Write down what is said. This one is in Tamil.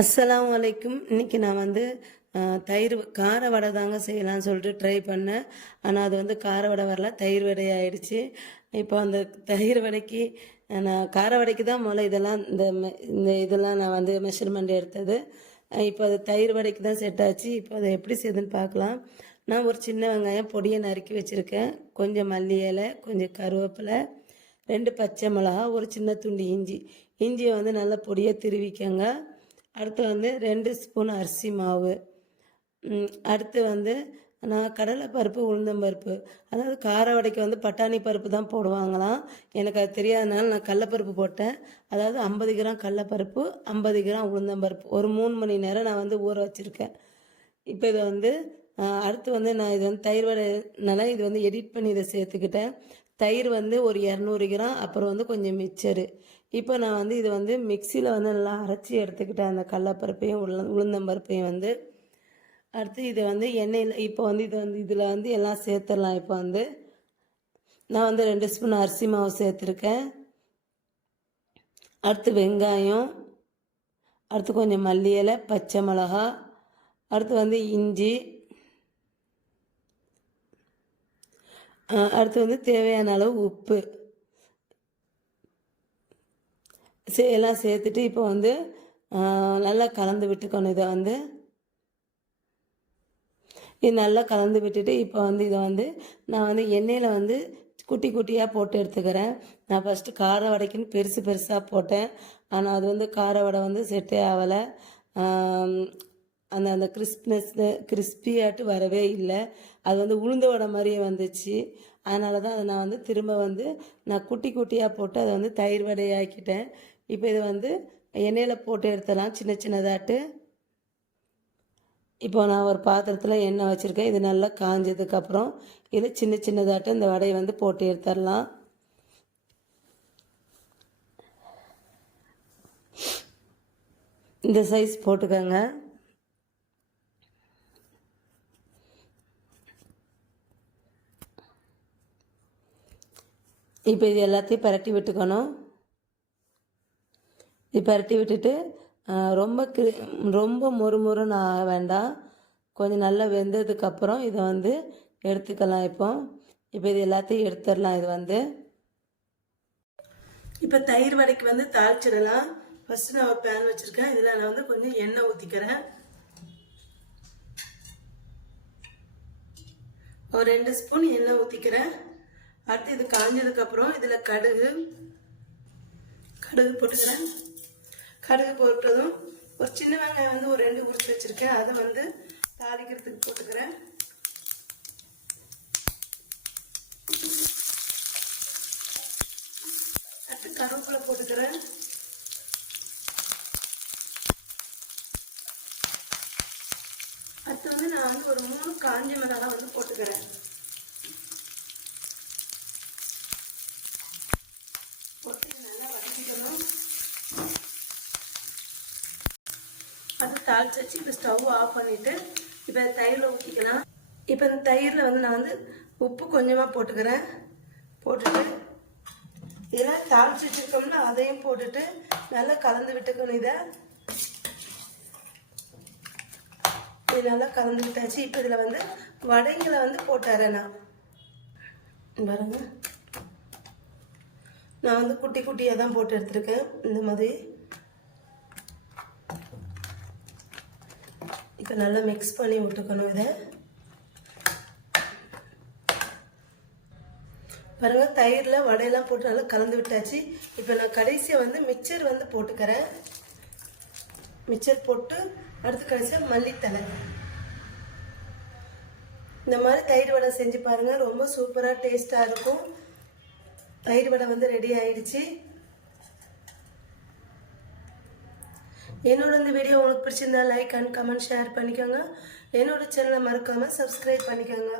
அஸ்ஸலாமு அலைக்கும். இன்றைக்கி நான் வந்து தயிர் கார வடை தாங்க செய்யலாம்னு சொல்லிட்டு ட்ரை பண்ணேன். ஆனால் அது வந்து கார வடை வரல, தயிர் வடை ஆயிடுச்சு. இப்போ அந்த தயிர் வடைக்கு நான் கார வடைக்கு தான் முதல்ல இதெல்லாம் இந்த இதெல்லாம் நான் வந்து மெஷர்மெண்ட் எடுத்தது. இப்போ அது தயிர் வடைக்கு தான் செட் ஆச்சு. இப்போ அதை எப்படி செய்யுதுன்னு பார்க்கலாம். நான் ஒரு சின்ன வெங்காயம் பொடியை நறுக்கி வச்சுருக்கேன். கொஞ்சம் மல்லி இலை, கொஞ்சம் கருவேப்பிலை, 2 பச்சை மிளகா, ஒரு சின்ன துண்டு இஞ்சியை வந்து நல்லா பொடியாக திருவிக்கங்க. அடுத்து வந்து 2 ஸ்பூன் அரிசி மாவு. அடுத்து வந்து நான் கடலைப்பருப்பு, உளுந்தம்பருப்பு, அதாவது கார வடைக்கு வந்து பட்டாணி பருப்பு தான் போடுவாங்களாம். எனக்கு அது தெரியாதனால நான் கடலப்பருப்பு போட்டேன். அதாவது 50 கிராம் கடலப்பருப்பு, 50 கிராம் உளுந்தம்பருப்பு, ஒரு 3 மணி நேரம் நான் வந்து ஊற வச்சுருக்கேன். இப்போ இதை வந்து அடுத்து வந்து நான் இது வந்து தயிர் வடைனால இது வந்து எடிட் பண்ணி இதை சேர்த்துக்கிட்டேன். தயிர் வந்து ஒரு 200 கிராம், அப்புறம் வந்து கொஞ்சம் மிக்சரு. இப்போ நான் வந்து இது வந்து மிக்சியில் வந்து நல்லா அரைச்சி எடுத்துக்கிட்டேன். அந்த கடலப்பருப்பையும் உளுந்தம்பருப்பையும் வந்து அடுத்து இதை வந்து எண்ணெயில் இப்போ வந்து இதில் வந்து எல்லாம் சேர்த்துடலாம். இப்போ வந்து நான் வந்து 2 ஸ்பூன் அரிசி மாவு சேர்த்துருக்கேன். அடுத்து வெங்காயம், அடுத்து கொஞ்சம் மல்லி இலை, பச்சை மிளகா, அடுத்து வந்து இஞ்சி, அடுத்து வந்து தேவையான அளவு உப்பு எல்லாம் சேர்த்துட்டு இப்போ வந்து நல்லா கலந்து விட்டுக்கணும். இதை வந்து இது நல்லா கலந்து விட்டுட்டு இப்போ வந்து இதை வந்து நான் வந்து எண்ணெயில் வந்து குட்டி குட்டியாக போட்டு எடுத்துக்கிறேன். நான் ஃபஸ்ட்டு கார வடைக்குன்னு பெருசாக போட்டேன். ஆனால் அது வந்து கார வடை வந்து செட்டே ஆகலை. அந்த கிறிஸ்பியாட்டு வரவே இல்லை. அது வந்து உளுந்த வடை மாதிரியே வந்துச்சு. அதனால தான் அதை நான் வந்து திரும்ப வந்து நான் குட்டி குட்டியாக போட்டு அதை வந்து தயிர் வடையாக்கிட்டேன். இப்போ இதை வந்து எண்ணெயில் போட்டு எடுத்துடலாம் சின்னதாட்டு. இப்போ நான் ஒரு பாத்திரத்தில் எண்ணெய் வச்சுருக்கேன். இது நல்லா காஞ்சதுக்கப்புறம் இதில் சின்னதாட்டு இந்த வடையை வந்து போட்டு எடுத்துடலாம். இந்த சைஸ் போட்டுக்கோங்க. இப்போ இது எல்லாத்தையும் பரட்டி விட்டுக்கணும். இது பரட்டி விட்டுட்டு ரொம்ப மொறுமொறுன்னு ஆக வேண்டாம். கொஞ்சம் நல்லா வெந்ததுக்கப்புறம் இதை வந்து எடுத்துக்கலாம். இப்போ இது எல்லாத்தையும் எடுத்துடலாம். இது வந்து இப்போ தயிர் வடைக்கு வந்து தாளிச்சிடலாம். ஃபஸ்ட்டு நான் ஒரு பேன் வச்சுருக்கேன். இதில் நான் வந்து கொஞ்சம் எண்ணெய் ஊற்றிக்கிறேன். ஒரு 2 ஸ்பூன் எண்ணெய் ஊற்றிக்கிறேன். அடுத்து இது காஞ்சதுக்கப்புறம் இதில் கடுகு போட்டுக்கிறேன். கடுகு போட்டதும் ஒரு சின்ன வெங்காயம் வந்து ஒரு 2 உரிச்சு வச்சுருக்கேன். அதை வந்து தாளிக்கிறதுக்கு போட்டுக்கிறேன். அடுத்து கருவேப்பிலை போட்டுக்கிறேன். அடுத்து வந்து நான் வந்து ஒரு 3 காஞ்ச மிளகாய் வந்து போட்டுக்கிறேன். அது தாளிச்சு வச்சு இப்போ ஸ்டவ் ஆஃப் பண்ணிவிட்டு இப்போ தயிரில் ஊற்றிக்கலாம். இப்போ இந்த தயிரில் வந்து நான் வந்து உப்பு கொஞ்சமாக போட்டுக்கிறேன். போட்டுட்டு இதெல்லாம் தாளிச்சு வச்சுருக்கோம்னா அதையும் போட்டுட்டு நல்லா கலந்து விட்டுக்கணும். இது நல்லா கலந்து விட்டாச்சு. இப்போ இதில் வந்து வடைங்களை வந்து போட்டுறேன். பாருங்க, நான் வந்து குட்டி குட்டியாக தான் போட்டு எடுத்துருக்கேன். இந்த மாதிரி இப்போ நல்லா மிக்ஸ் பண்ணி விட்டுக்கணும். இதை பாருங்கள், தயிரில் வடையெல்லாம் போட்டு நல்லா கலந்து விட்டாச்சு. இப்போ நான் கடைசியாக வந்து மிக்சர் வந்து போட்டுக்கிறேன். மிக்சர் போட்டு அடுத்து கடைசியாக மல்லித்தலை. இந்த மாதிரி தயிர் வடை செஞ்சு பாருங்கள், ரொம்ப சூப்பராக டேஸ்ட்டாக இருக்கும். தயிர் வடை வந்து ரெடி ஆயிடுச்சு. என்னோட இந்த வீடியோ உங்களுக்கு பிடிச்சிருந்தா லைக் அண்ட் கமெண்ட் ஷேர் பண்ணிக்கோங்க. என்னோட சேனலை மறக்காமல் சப்ஸ்கிரைப் பண்ணிக்கோங்க.